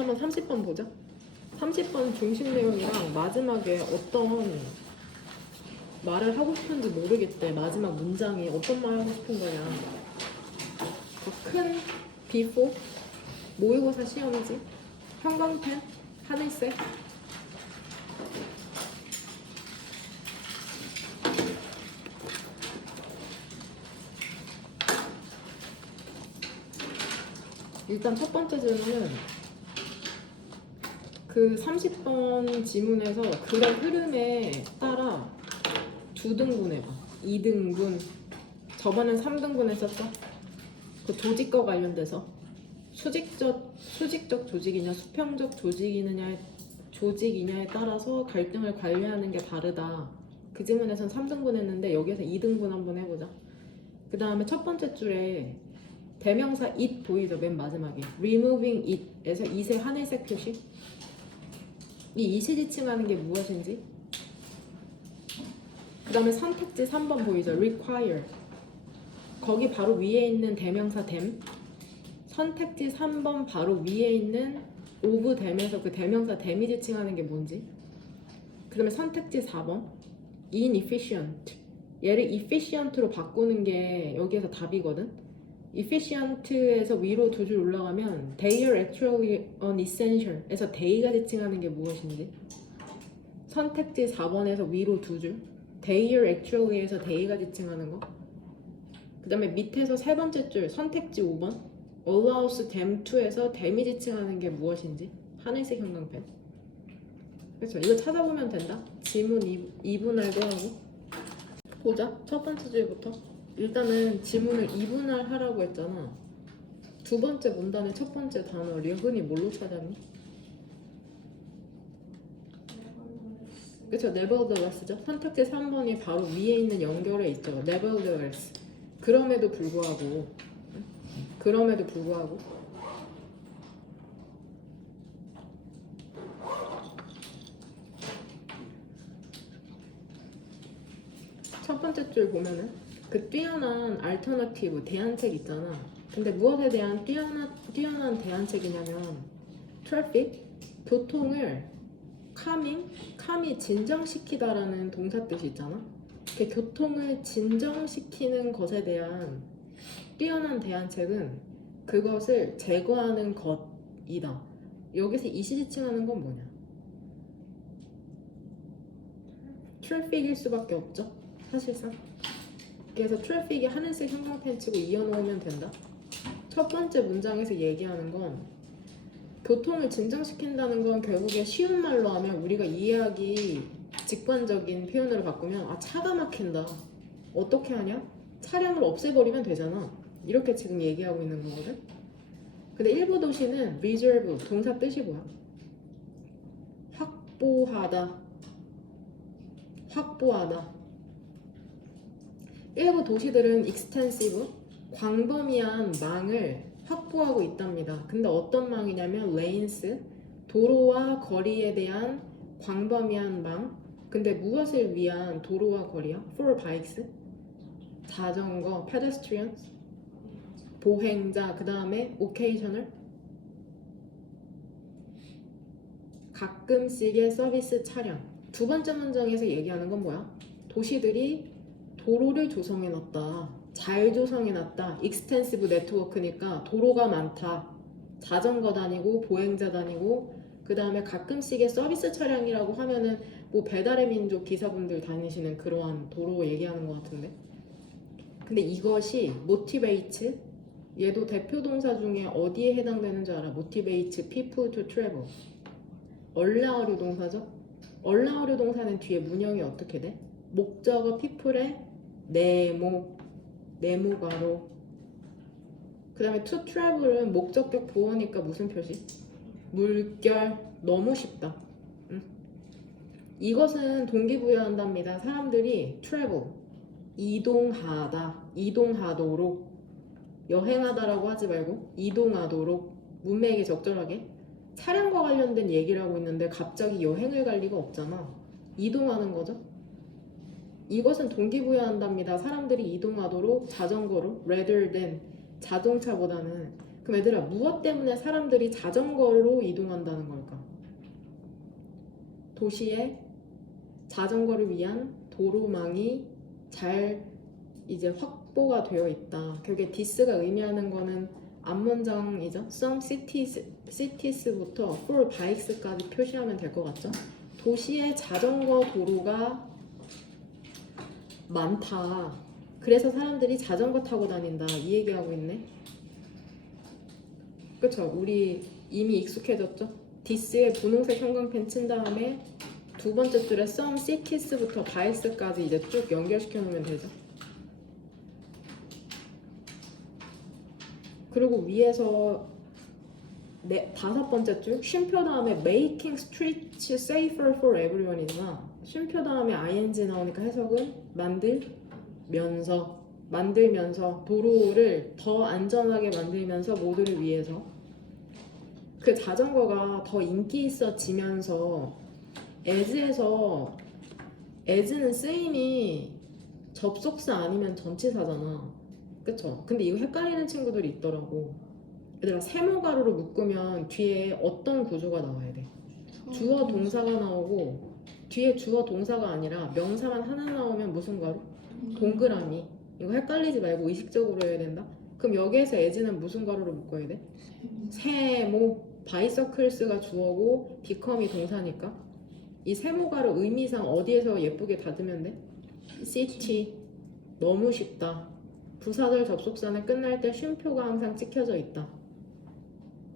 한번 30번 보자. 30번 중심 내용이랑 마지막에 어떤 말을 하고 싶은지 모르겠대. 마지막 문장이 어떤 말 하고 싶은 거야. 큰 B4 모의고사 시험지 형광펜 하늘색 일단 첫 번째 질문은 그 30번 지문에서 그런 흐름에 따라 2등분 해봐. 2등분 저번엔 3등분 했었어? 그 조직과 관련돼서 수직적 조직이냐 수평적 조직이냐에 따라서 갈등을 관리하는 게 다르다. 그 지문에선 3등분 했는데 여기에서 2등분 한번 해보자. 그 다음에 첫 번째 줄에 대명사 it 보이죠? 맨 마지막에 removing it에서 it의 하늘색 표시. 이 it이 지칭하는 게 무엇인지. 그 다음에 선택지 3번 보이죠? require. 거기 바로 위에 있는 대명사 them. 선택지 3번 바로 위에 있는 of them에서 그 대명사 them이 지칭하는 게 뭔지. 그 다음에 선택지 4번 inefficient. 얘를 efficient로 바꾸는 게 여기에서 답이거든. efficient에서 위로 2줄 올라가면 they are actually unessential 에서 they가 지칭하는 게 무엇인지. 선택지 4번에서 위로 2줄 they are actually에서 they가 지칭하는 거. 그 다음에 밑에서 세 번째 줄 선택지 5번 allows them to에서 them이 지칭하는 게 무엇인지. 하늘색 형광펜. 그렇죠. 이거 찾아보면 된다. 지문 2분할도 하고. 보자. 첫 번째 줄부터. 일단은 지문을 2분할 하라고 했잖아. 두 번째 문단의 첫 번째 단어 려근이 뭘로 찾았니? 그쵸. nevertheless죠. 선택지 3번이 바로 위에 있는 연결에 있죠. nevertheless. 그럼에도 불구하고 첫 번째 줄 보면은 그 뛰어난 알터너티브 대안책 있잖아. 근데 무엇에 대한 뛰어난 대안책이냐면 트래픽 교통을 calm이 진정시키다라는 동사 뜻이 있잖아. 그 교통을 진정시키는 것에 대한 뛰어난 대안책은 그것을 제거하는 것이다. 여기서 이시 지칭하는 건 뭐냐? 트래픽일 수밖에 없죠. 사실상. 그래서 트래픽이 하늘색 형광펜 치고 이어놓으면 된다. 첫 번째 문장에서 얘기하는 건 교통을 진정시킨다는 건 결국에 쉬운 말로 하면 우리가 이해하기 직관적인 표현으로 바꾸면 차가 막힌다. 어떻게 하냐? 차량을 없애버리면 되잖아. 이렇게 지금 얘기하고 있는 거거든. 근데 일부 도시는 reserve 동사 뜻이 뭐야? 확보하다. 일부 도시들은 extensive 광범위한 망을 확보하고 있답니다. 근데 어떤 망이냐면 lanes 도로와 거리에 대한 광범위한 망. 근데 무엇을 위한 도로와 거리야? for bikes 자전거, pedestrians 보행자. 그 다음에 occasional 가끔씩의 서비스 차량. 두 번째 문장에서 얘기하는 건 뭐야? 도시들이 도로를 조성해놨다. 잘 조성해놨다. 익스텐시브 네트워크니까 도로가 많다. 자전거 다니고 보행자 다니고 그 다음에 가끔씩의 서비스 차량이라고 하면은 뭐 배달의 민족 기사분들 다니시는 그러한 도로 얘기하는 것 같은데. 근데 이것이 motivate 얘도 대표 동사 중에 어디에 해당되는 줄 알아? motivate people to travel. allow 동사죠. allow 동사는 뒤에 문형이 어떻게 돼? 목적어 people의 네모가로. 그 다음에 to travel은 목적격 보어니까 무슨 표시? 물결. 너무 쉽다. 이것은 동기부여한답니다. 사람들이 travel 이동하도록 여행하다라고 하지 말고 이동하도록 문맥에 적절하게 차량과 관련된 얘기를 하고 있는데 갑자기 여행을 갈 리가 없잖아. 이동하는 거죠. 이것은 동기부여한답니다. 사람들이 이동하도록 자전거로 rather than 자동차보다는 그럼 얘들아, 무엇 때문에 사람들이 자전거로 이동한다는 걸까? 도시에 자전거를 위한 도로망이 잘 이제 확보가 되어 있다. 결국에 this가 의미하는 거는 앞문장이죠. Some cities부터 for bikes까지 표시하면 될 것 같죠? 도시에 자전거 도로가 많다. 그래서 사람들이 자전거 타고 다닌다. 이 얘기하고 있네. 그쵸? 우리 이미 익숙해졌죠? this에 분홍색 형광펜 친 다음에 두 번째 줄에 some cities부터 bikes까지 이제 쭉 연결시켜 놓으면 되죠. 그리고 위에서 다섯 번째 줄 쉼표 다음에 making streets safer for everyone이잖아. 쉼표 다음에 ing 나오니까 해석은 만들면서 도로를 더 안전하게 만들면서 모두를 위해서. 그 자전거가 더 인기 있어지면서 as는 쓰임이 접속사 아니면 전치사잖아. 그쵸? 근데 이거 헷갈리는 친구들이 있더라고. 얘들아, 세모가루로 묶으면 뒤에 어떤 구조가 나와야 돼? 주어 동사가 나오고, 뒤에 주어 동사가 아니라 명사만 하나 나오면 무슨 가루? 동그라미. 이거 헷갈리지 말고 의식적으로 해야 된다. 그럼 여기에서 as는 무슨 가루로 묶어야 돼? 세모. 바이서클스가 주어고 become이 동사니까 이 세모가루 의미상 어디에서 예쁘게 닫으면 돼? city. 너무 쉽다. 부사절 접속사는 끝날 때 쉼표가 항상 찍혀져 있다.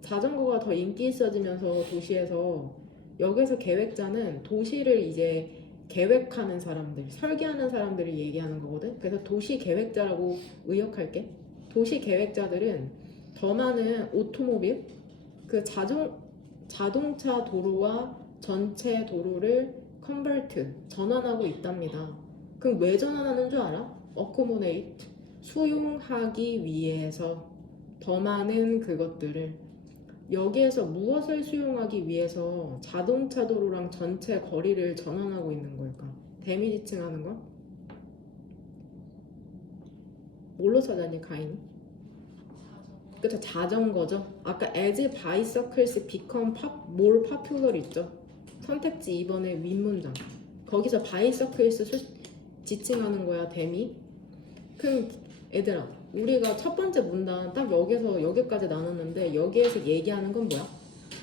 자전거가 더 인기 있어지면서 도시에서 여기서 계획자는 도시를 이제 계획하는 사람들, 설계하는 사람들을 얘기하는 거거든. 그래서 도시 계획자라고 의역할게. 도시 계획자들은 더 많은 오토모빌, 그 자동차 도로와 전체 도로를 전환하고 있답니다. 그럼 왜 전환하는 줄 알아? accommodate, 수용하기 위해서 더 많은 그것들을. 여기에서 무엇을 수용하기 위해서 자동차 도로랑 전체 거리를 전환하고 있는 걸까? 대미지칭하는 건? 뭘로 찾았니, 가인이? 그쵸, 자전거죠. 아까 as bicycles become more popular 있죠. 선택지 2번의 윗문장. 거기서 bicycles 지칭하는 거야, 대미. 그럼 얘들아, 우리가 첫 번째 문단 딱 여기서 여기까지 나눴는데 여기에서 얘기하는 건 뭐야?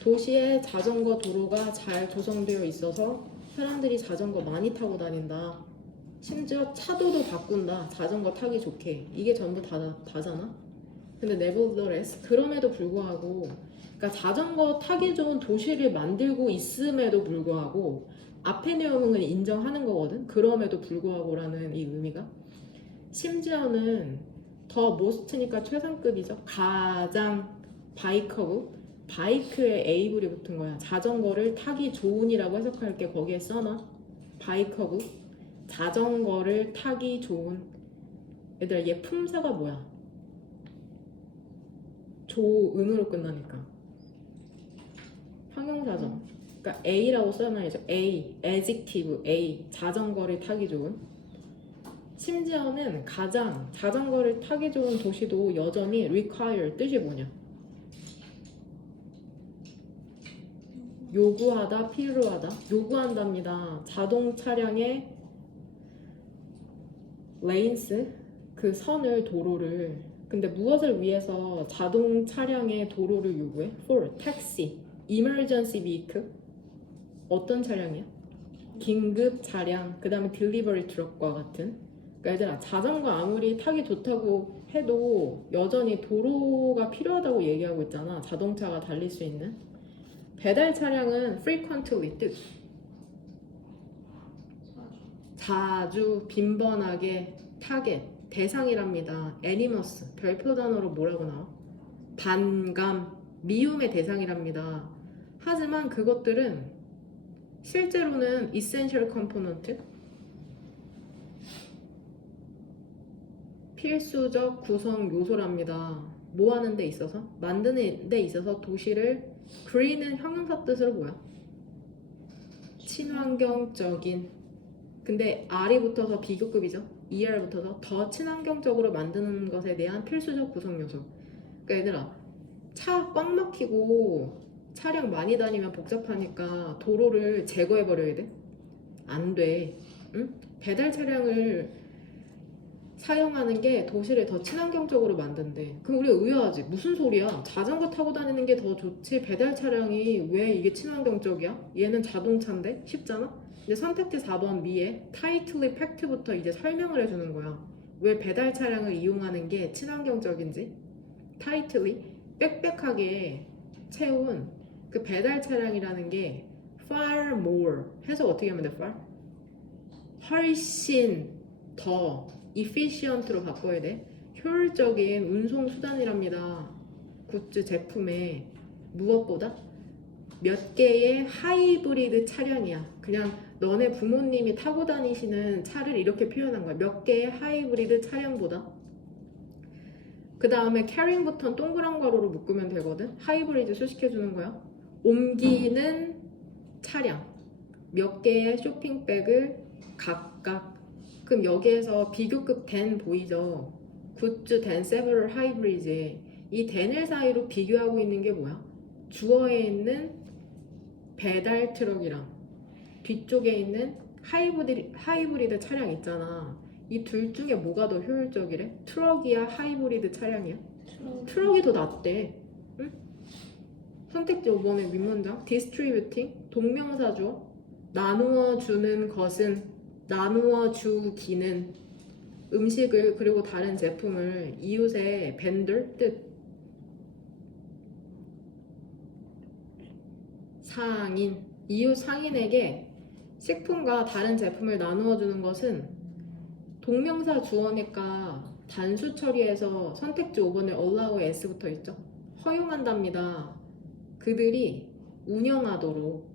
도시에 자전거 도로가 잘 조성되어 있어서 사람들이 자전거 많이 타고 다닌다. 심지어 차도도 바꾼다. 자전거 타기 좋게. 이게 전부 다잖아. 근데 nevertheless, 그럼에도 불구하고, 그러니까 자전거 타기 좋은 도시를 만들고 있음에도 불구하고 앞의 내용은 인정하는 거거든. 그럼에도 불구하고라는 이 의미가. 심지어는 더 most니까 최상급이죠. 가장 바이크에 에이블이 붙은 거야. 자전거를 타기 좋은이라고 해석할게. 거기에 써놔. 바이커브. 자전거를 타기 좋은. 얘들아, 얘 품사가 뭐야? 조은으로 끝나니까 형용사죠. 그러니까 A라고 써놔야죠. A, adjective A, 자전거를 타기 좋은. 심지어는 가장 자전거를 타기 좋은 도시도 여전히 require 뜻이 뭐냐? 요구하다, 필요하다. 요구한답니다. 자동 차량의 lanes, 그 선을, 도로를. 근데 무엇을 위해서 자동 차량의 도로를 요구해? For taxi, emergency vehicle. 어떤 차량이야? 긴급 차량, 그 다음에 delivery truck과 같은. 그러니까 얘들아, 자전거 아무리 타기 좋다고 해도 여전히 도로가 필요하다고 얘기하고 있잖아. 자동차가 달릴 수 있는. 배달 차량은 frequently 뜻. 자주, 빈번하게, 타겟, 대상이랍니다. animus, 별표 단어로 뭐라고 나와? 반감, 미움의 대상이랍니다. 하지만 그것들은 실제로는 essential component, 필수적 구성 요소랍니다. 뭐 하는 데 있어서? 만드는 데 있어서 도시를 green은 형용사 뜻으로 뭐야? 친환경적인. 근데 R이 붙어서 비교급이죠. ER 붙어서 더 친환경적으로 만드는 것에 대한 필수적 구성 요소. 그러니까 얘들아, 차 꽉 막히고 차량 많이 다니면 복잡하니까 도로를 제거해 버려야 돼? 안 돼. 응? 배달 차량을 사용하는 게 도시를 더 친환경적으로 만든대. 그럼 우리가 의아하지. 무슨 소리야? 자전거 타고 다니는 게 더 좋지. 배달 차량이 왜 이게 친환경적이야? 얘는 자동차인데? 쉽잖아? 이제 선택지 4번 미에 tightly packed부터 이제 설명을 해주는 거야. 왜 배달 차량을 이용하는 게 친환경적인지. tightly 빽빽하게 채운 그 배달 차량이라는 게 far more 해석 어떻게 하면 돼? far? 훨씬 더 efficient로 바꿔야 돼. 효율적인 운송 수단이랍니다. 굿즈 제품에 무엇보다 몇 개의 하이브리드 차량이야. 그냥 너네 부모님이 타고 다니시는 차를 이렇게 표현한 거야. 몇 개의 하이브리드 차량보다. 그 다음에 carrying부터는 동그란 괄호로 묶으면 되거든. 하이브리드 수식해주는 거야. 옮기는 차량 몇 개의 쇼핑백을 각각. 그럼 여기에서 비교급 댄 보이죠? 굿즈 댄 세버럴 하이브리드에 이 댄을 사이로 비교하고 있는 게 뭐야? 주어에 있는 배달 트럭이랑 뒤쪽에 있는 하이브리드 차량 있잖아. 이 둘 중에 뭐가 더 효율적이래? 트럭이야 하이브리드 차량이야? 트럭이 더 낫대. 응? 선택지 5번의 윗문장 distributing 동명사 주어 나누어 주는 것은 나누어 주기는 음식을 그리고 다른 제품을 이웃의 vendor 뜻 상인 이웃 상인에게 식품과 다른 제품을 나누어 주는 것은 동명사 주어니까 단수 처리해서 선택지 5번에 allow s부터 있죠. 허용한답니다. 그들이 운영하도록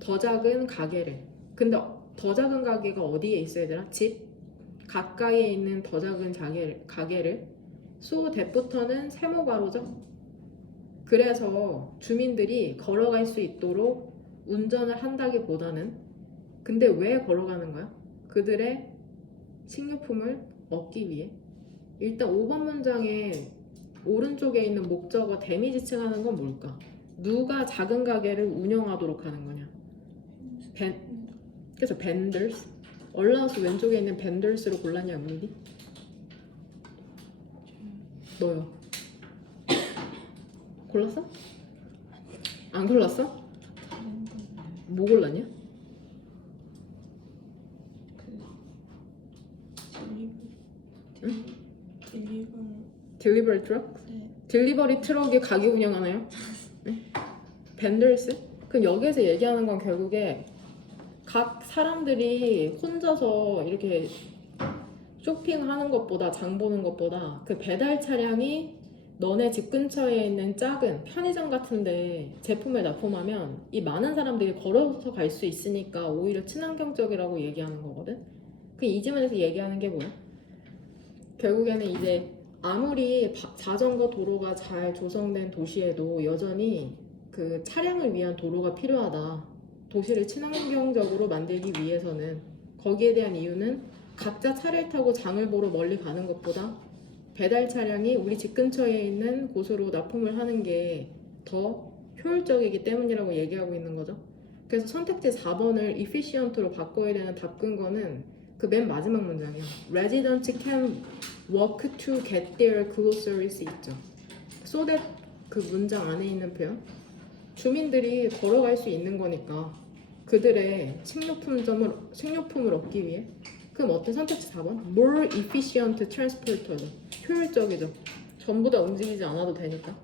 더 작은 가게를. 근데 더 작은 가게가 어디에 있어야 되나? 집 가까이에 있는 더 작은 가게를 so that부터는 세모괄호죠. 그래서 주민들이 걸어갈 수 있도록 운전을 한다기보다는 근데 왜 걸어가는 거야? 그들의 식료품을 얻기 위해. 일단 5번 문장에 오른쪽에 있는 목적어 데미지층 하는 건 뭘까? 누가 작은 가게를 운영하도록 하는 거냐? 그래서 vendors 얼라우스 왼쪽에 있는 vendors로 골랐냐 은민이? 너요. 골랐어? 안 골랐어? 뭐 골랐냐? 딜리버리 트럭? 네. 딜리버리 트럭이 가게 운영하나요? 벤더스? 그럼 여기서 얘기하는 건 결국에 각 사람들이 혼자서 이렇게 쇼핑하는 것보다 장 보는 것보다 그 배달 차량이 너네 집 근처에 있는 작은 편의점 같은데 제품을 납품하면 이 많은 사람들이 걸어서 갈 수 있으니까 오히려 친환경적이라고 얘기하는 거거든. 그 이 지문에서 얘기하는 게 뭐야? 결국에는 이제 아무리 자전거 도로가 잘 조성된 도시에도 여전히 그 차량을 위한 도로가 필요하다. 도시를 친환경적으로 만들기 위해서는 거기에 대한 이유는 각자 차를 타고 장을 보러 멀리 가는 것보다 배달 차량이 우리 집 근처에 있는 곳으로 납품을 하는 게 더 효율적이기 때문이라고 얘기하고 있는 거죠. 그래서 선택지 4번을 efficient로 바꿔야 되는 답 근거는 그 맨 마지막 문장이야. Residents can walk to get their groceries 있죠. So that 그 문장 안에 있는 표현 주민들이 걸어갈 수 있는 거니까 그들의 식료품을 얻기 위해. 그럼 어떤 선택지 4번? More efficient transport죠. 효율적이죠. 전부 다 움직이지 않아도 되니까.